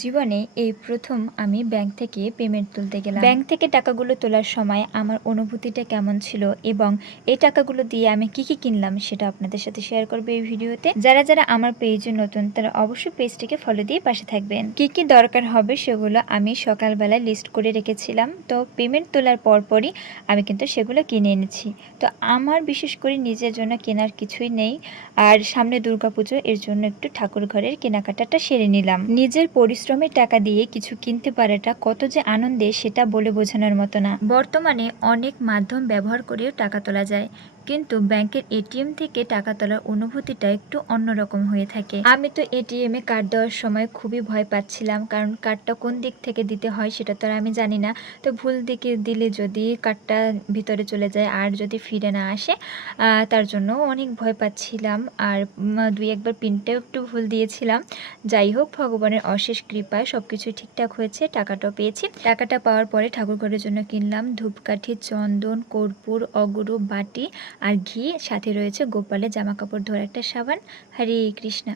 জীবনে এই প্রথম আমি ব্যাংক থেকে পেমেন্ট তুলতে গেলাম। ব্যাংক থেকে টাকাগুলো তোলার সময় আমার অনুভূতিটা কেমন ছিল এবং এই টাকাগুলো দিয়ে আমি কি কি কিনলাম সেটা আপনাদের সাথে শেয়ার করবো এই ভিডিওতে। যারা যারা আমার পেজে নতুন তারা অবশ্যই পেজটিকে ফলো দিয়ে পাশে থাকবেন। কি কি দরকার হবে সেগুলো আমি সকালবেলায় লিস্ট করে রেখেছিলাম, তো পেমেন্ট তোলার পরপরই আমি কিন্তু সেগুলো কিনে এনেছি। তো আমার বিশেষ করে নিজের জন্য কেনার কিছুই নেই, আর সামনে দুর্গাপুজো, এর জন্য একটু ঠাকুর ঘরের কেনাকাটাটা সেরে নিলাম। নিজের পরিশ্রমের টাকা দিয়ে কিছু কিনতে পারাটা কত যে আনন্দের সেটা বলে বোঝানোর মতো না। বর্তমানে অনেক মাধ্যম ব্যবহার করেও টাকা তোলা যায়, কিন্তু ব্যাংকের এটিএম থেকে টাকা তোলার অনুভূতিটা একটু অন্যরকম হয়ে থাকে। আমি তো এটিএমে কার্ড দেওয়ার সময় খুবই ভয় পাচ্ছিলাম, কারণ কার্ডটা কোন দিক থেকে দিতে হয় সেটা তো আর আমি জানি না। তো ভুল দিকে দিলে যদি কার্ডটা ভিতরে চলে যায় আর যদি ফিরে না আসে, তার জন্য অনেক ভয় পাচ্ছিলাম। আর দুই একবার পিনটাও একটু ভুল দিয়েছিলাম। যাই হোক, ভগবানের অশেষ কৃপায় সব কিছু ঠিকঠাক হয়েছে, টাকাটাও পেয়েছি। টাকাটা পাওয়ার পরে ঠাকুর ঘরের জন্য কিনলাম ধূপকাঠি, চন্দন, কর্পূর, অগুরু, বাটি আর ঘি, সাথে রয়েছে গোপালের জামা কাপড় ধোয়ার একটা সাবান। হরে কৃষ্ণা।